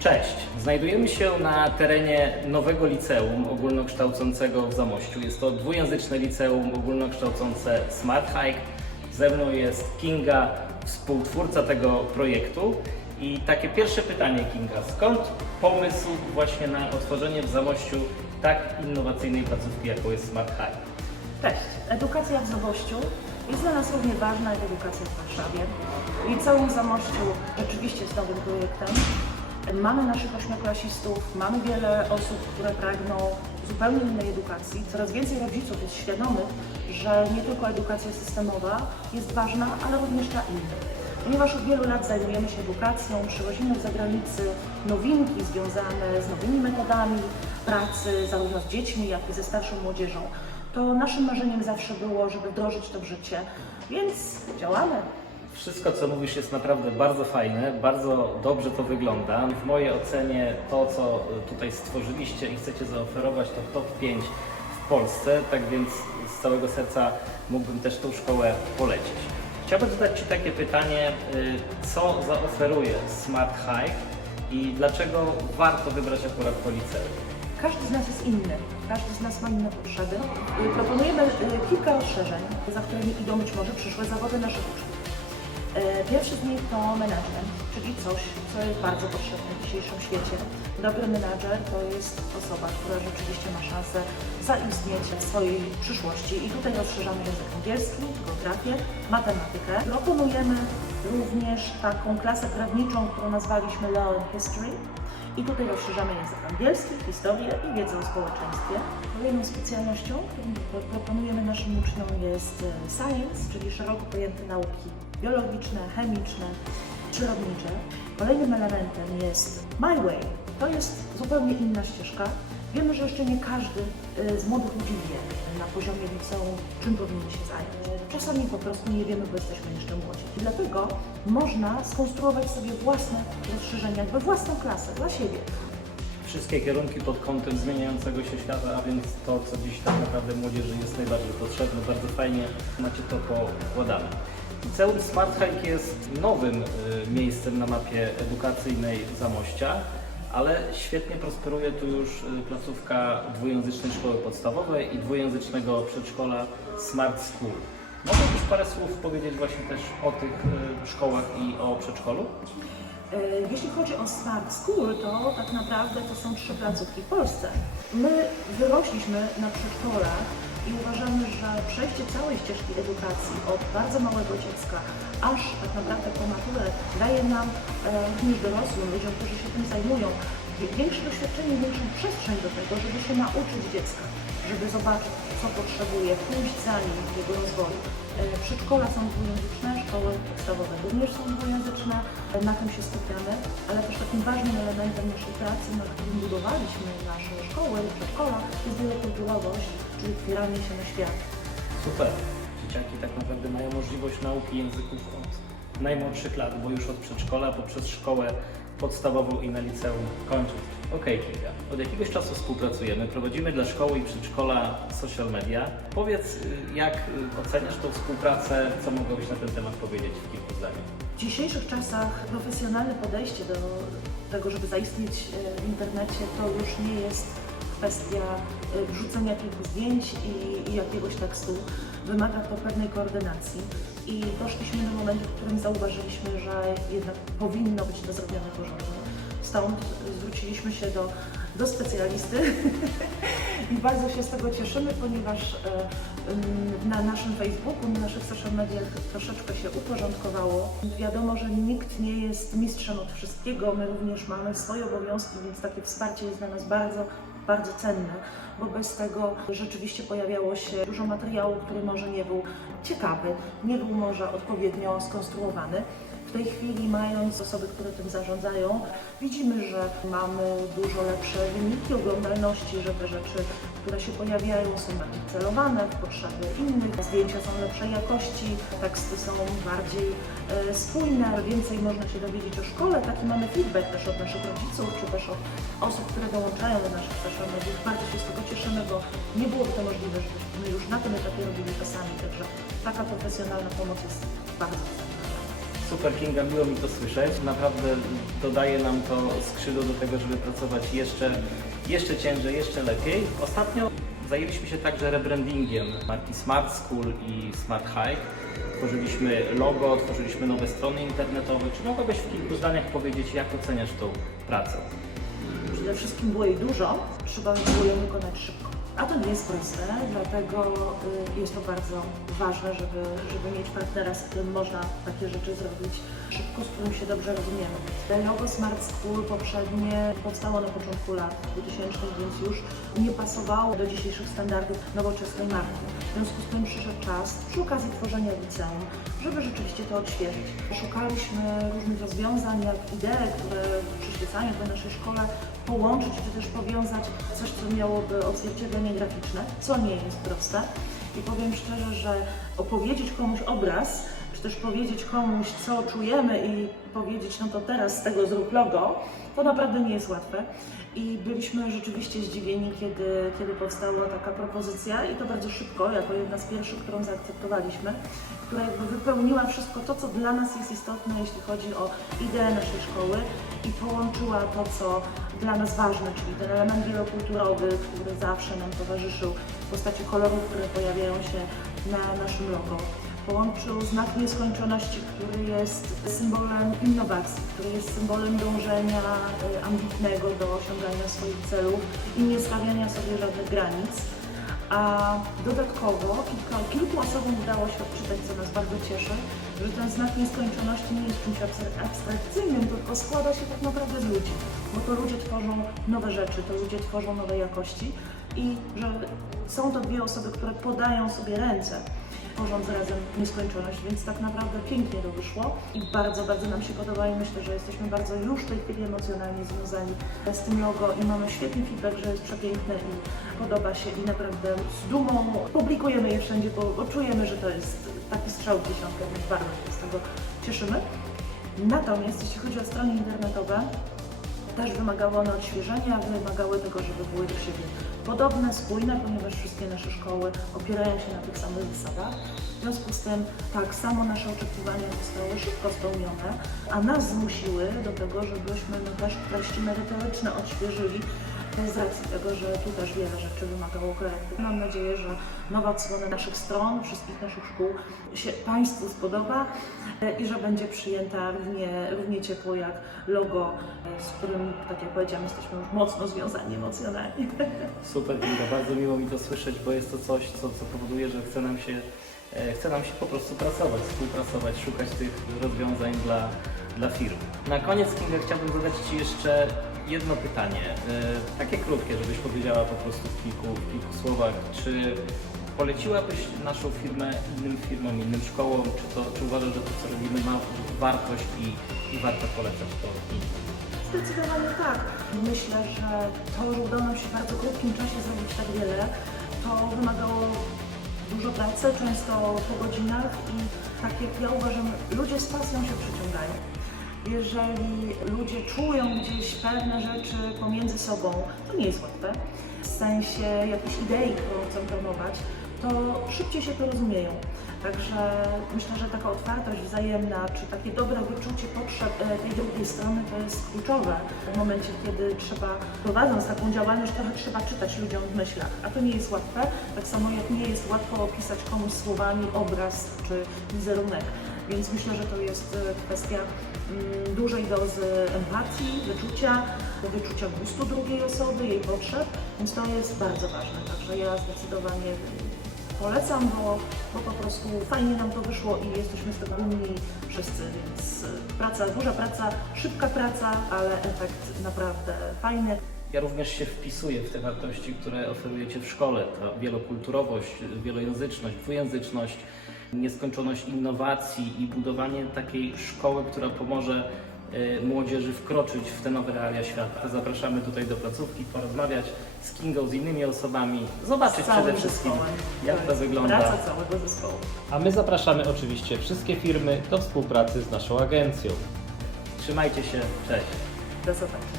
Cześć! Znajdujemy się na terenie nowego liceum ogólnokształcącego w Zamościu. Jest to dwujęzyczne liceum ogólnokształcące Smart Hike. Ze mną jest Kinga, współtwórca tego projektu. I takie pierwsze pytanie, Kinga. Skąd pomysł właśnie na otworzenie w Zamościu tak innowacyjnej placówki, jaką jest Smart Hike? Cześć. Edukacja w Zamościu jest dla nas równie ważna jak edukacja w Warszawie. Liceum w Zamościu rzeczywiście jest nowym projektem. Mamy naszych ośmioklasistów, mamy wiele osób, które pragną zupełnie innej edukacji. Coraz więcej rodziców jest świadomych, że nie tylko edukacja systemowa jest ważna, ale również ta inna. Ponieważ od wielu lat zajmujemy się edukacją, przywozimy z zagranicy nowinki związane z nowymi metodami pracy, zarówno z dziećmi, jak i ze starszą młodzieżą, to naszym marzeniem zawsze było, żeby wdrożyć to w życie, więc działamy. Wszystko, co mówisz, jest naprawdę bardzo fajne, bardzo dobrze to wygląda. W mojej ocenie to, co tutaj stworzyliście i chcecie zaoferować, to top 5 w Polsce, tak więc z całego serca mógłbym też tą szkołę polecić. Chciałbym zadać Ci takie pytanie, y, co zaoferuje Smart Hike i dlaczego warto wybrać akurat to liceum? Każdy z nas jest inny, każdy z nas ma inne potrzeby. Y, Proponujemy y, kilka rozszerzeń, za którymi idą być może przyszłe zawody naszych uczniów. Y, Pierwszy z nich to management, czyli coś, co jest bardzo potrzebne w dzisiejszym świecie. Dobry menadżer to jest osoba, która rzeczywiście ma szansę zaistnieć w swojej przyszłości. I tutaj rozszerzamy język angielski, geografię, matematykę. Proponujemy również taką klasę prawniczą, którą nazwaliśmy Law and History. I tutaj rozszerzamy język angielski, historię i wiedzę o społeczeństwie. Kolejną specjalnością, którą pro- proponujemy naszym uczniom jest e, science, czyli szeroko pojęte nauki biologiczne, chemiczne, przyrodnicze. Kolejnym elementem jest My Way. To jest zupełnie inna ścieżka. Wiemy, że jeszcze nie każdy e, z młodych ludzi wie na poziomie liceum, czym powinien się zająć. Czasami po prostu nie wiemy, bo jesteśmy jeszcze młodzi. I dlatego można skonstruować sobie własne rozszerzenia, jakby własną klasę dla siebie. Wszystkie kierunki pod kątem zmieniającego się świata, a więc to, co dziś tak naprawdę młodzieży jest najbardziej potrzebne. Bardzo fajnie macie to poukładane. Liceum Smart Hike jest nowym y, miejscem na mapie edukacyjnej Zamościa, ale świetnie prosperuje tu już y, placówka dwujęzycznej szkoły podstawowej i dwujęzycznego przedszkola Smart School. Mogłabyś parę słów powiedzieć właśnie też o tych y, szkołach i o przedszkolu? E, Jeśli chodzi o Smart School, to tak naprawdę to są trzy placówki w Polsce. My wyrośliśmy na przedszkolach i uważamy, że przejście całej ścieżki edukacji od bardzo małego dziecka aż tak naprawdę po maturę daje nam e, również dorosłym ludziom, którzy się tym zajmują, większe doświadczenie, większą przestrzeń do tego, żeby się nauczyć dziecka, żeby zobaczyć, co potrzebuje, pójść za nim w jego rozwoju. E, Przedszkola są dwujęzyczne, szkoły podstawowe również są dwujęzyczne, e, na tym się skupiamy, ale też takim ważnym elementem naszej pracy, na którym budowaliśmy nasze szkoły i przedszkola, jest wielokulturowość, czyli otwieranie się na świat. Super. Dzieciaki tak naprawdę mają możliwość nauki języków od najmłodszych lat, bo już od przedszkola poprzez szkołę podstawową i na liceum kończą. Okej, Kinga. Od jakiegoś czasu współpracujemy, prowadzimy dla szkoły i przedszkola social media. Powiedz, y, jak y, oceniasz tą współpracę, co mogłabyś na ten temat powiedzieć w kilku zdaniach? W dzisiejszych czasach profesjonalne podejście do tego, żeby zaistnieć e, w internecie, to już nie jest kwestia wrzucenia kilku zdjęć i, i jakiegoś tekstu. Wymaga to pewnej koordynacji i doszliśmy do momentu, w którym zauważyliśmy, że jednak powinno być to zrobione porządnie. Stąd zwróciliśmy się do, do specjalisty i bardzo się z tego cieszymy, ponieważ e, na naszym Facebooku, na naszych social mediach troszeczkę się uporządkowało. Wiadomo, że nikt nie jest mistrzem od wszystkiego, my również mamy swoje obowiązki, więc takie wsparcie jest dla nas bardzo, bardzo cenne, bo bez tego rzeczywiście pojawiało się dużo materiału, który może nie był ciekawy, nie był może odpowiednio skonstruowany. W tej chwili, mając osoby, które tym zarządzają, widzimy, że mamy dużo lepsze wyniki oglądalności, że te rzeczy, które się pojawiają, są bardziej celowane w potrzeby innych, zdjęcia są lepszej jakości, teksty są bardziej e, spójne, więcej można się dowiedzieć o szkole. Taki mamy feedback też od naszych rodziców, czy też od osób, które dołączają do naszych social mediów. Bardzo się z tego cieszymy, bo nie byłoby to możliwe, żebyśmy już na tym etapie robili to sami, także taka profesjonalna pomoc jest bardzo cenna. Super Kinga, miło mi to słyszeć. Naprawdę dodaje nam to skrzydło do tego, żeby pracować jeszcze, jeszcze ciężej, jeszcze lepiej. Ostatnio zajęliśmy się także rebrandingiem marki Smart School i Smart Hike. Tworzyliśmy logo, tworzyliśmy nowe strony internetowe. Czy mogłabyś w kilku zdaniach powiedzieć, jak oceniasz tą pracę? Przede wszystkim było jej dużo, trzeba było ją wykonać szybko. A to nie jest proste, dlatego y, jest to bardzo ważne, żeby, żeby mieć partnera, z którym można takie rzeczy zrobić szybko, z którym się dobrze rozumiemy. Logo Smart School poprzednie powstało na początku lat 2000, więc już nie pasowało do dzisiejszych standardów nowoczesnej marki. W związku z tym przyszedł czas, przy okazji tworzenia liceum, żeby rzeczywiście to odświeżyć. Szukaliśmy różnych rozwiązań, jak idee, które przyświecają tej naszej szkole, połączyć czy też powiązać coś, co miałoby odzwierciedlenie graficzne, co nie jest proste. I powiem szczerze, że opowiedzieć komuś obraz, czy też powiedzieć komuś, co czujemy i powiedzieć, no to teraz z tego zrób logo, to naprawdę nie jest łatwe. I byliśmy rzeczywiście zdziwieni, kiedy, kiedy powstała taka propozycja i to bardzo szybko, jako jedna z pierwszych, którą zaakceptowaliśmy, która jakby wypełniła wszystko to, co dla nas jest istotne, jeśli chodzi o ideę naszej szkoły i połączyła to, co dla nas ważne, czyli ten element wielokulturowy, który zawsze nam towarzyszył w postaci kolorów, które pojawiają się na naszym logo. Połączył znak nieskończoności, który jest symbolem innowacji, który jest symbolem dążenia y, ambitnego do osiągania swoich celów i nie stawiania sobie żadnych granic. A dodatkowo kilka, kilku osobom udało się odczytać, co nas bardzo cieszy, że ten znak nieskończoności nie jest czymś abstrak- abstrakcyjnym, tylko składa się tak naprawdę z ludzi. Bo to ludzie tworzą nowe rzeczy, to ludzie tworzą nowe jakości i że są to dwie osoby, które podają sobie ręce, tworząc razem nieskończoność, więc tak naprawdę pięknie to wyszło i bardzo, bardzo nam się podoba i myślę, że jesteśmy bardzo już w tej chwili emocjonalnie związani z tym logo i mamy świetny feedback, że jest przepiękne i podoba się i naprawdę z dumą publikujemy je wszędzie, bo, czujemy, że to jest taki strzał w dziesiątkę, więc bardzo się z tego cieszymy. Natomiast jeśli chodzi o strony internetowe, też wymagały one odświeżenia, wymagały tego, żeby były do siebie podobne, spójne, ponieważ wszystkie nasze szkoły opierają się na tych samych zasadach. W związku z tym tak samo nasze oczekiwania zostały szybko spełnione, a nas zmusiły do tego, żebyśmy no też treści merytoryczne odświeżyli z racji tego, że tu też wiele rzeczy wymagało korekty. Mam nadzieję, że nowa odsłona naszych stron, wszystkich naszych szkół się Państwu spodoba e, i że będzie przyjęta równie, równie ciepło jak logo, e, z którym, tak jak powiedziałam, jesteśmy już mocno związani emocjonalnie. Super Kinga, bardzo miło mi to słyszeć, bo jest to coś, co, co powoduje, że chce nam się e, chce nam się po prostu pracować, współpracować, szukać tych rozwiązań dla, dla firm. Na koniec Kinga chciałbym zadać Ci jeszcze jedno pytanie, e, takie krótkie, żebyś powiedziała po prostu w kilku, w kilku słowach. Czy poleciłabyś naszą firmę innym firmom, innym szkołom? Czy, to, czy uważasz, że to, co robimy ma wartość i, i warto polecać to innym? Zdecydowanie tak. Myślę, że to, że udało nam się w bardzo krótkim czasie zrobić tak wiele, to wymagało dużo pracy, często po godzinach i tak jak ja uważam, ludzie z pasją się przyciągają. Jeżeli ludzie czują gdzieś pewne rzeczy pomiędzy sobą, to nie jest łatwe, w sensie jakiejś idei, którą chcą promować, to szybciej się porozumieją. Także myślę, że taka otwartość wzajemna, czy takie dobre wyczucie potrzeb e, tej drugiej strony to jest kluczowe w momencie, kiedy trzeba, prowadząc taką działalność, trochę trzeba czytać ludziom w myślach, a to nie jest łatwe, tak samo jak nie jest łatwo opisać komuś słowami obraz czy wizerunek. Więc myślę, że to jest e, kwestia mm, dużej dozy empatii, wyczucia, wyczucia gustu drugiej osoby, jej potrzeb, więc to jest bardzo ważne. Także ja zdecydowanie polecam, bo, bo po prostu fajnie nam to wyszło i jesteśmy z tego dumni wszyscy, więc y, praca, duża praca, szybka praca, ale efekt naprawdę fajny. Ja również się wpisuję w te wartości, które oferujecie w szkole. Ta wielokulturowość, wielojęzyczność, dwujęzyczność, nieskończoność innowacji i budowanie takiej szkoły, która pomoże e, młodzieży wkroczyć w te nowe realia świata. Zapraszamy tutaj do placówki, porozmawiać z Kingą, z innymi osobami, zobaczyć przede wszystkim, zespołem. jak to wygląda. Praca całego zespołu. A my zapraszamy oczywiście wszystkie firmy do współpracy z naszą agencją. Trzymajcie się, cześć. Do zobaczenia.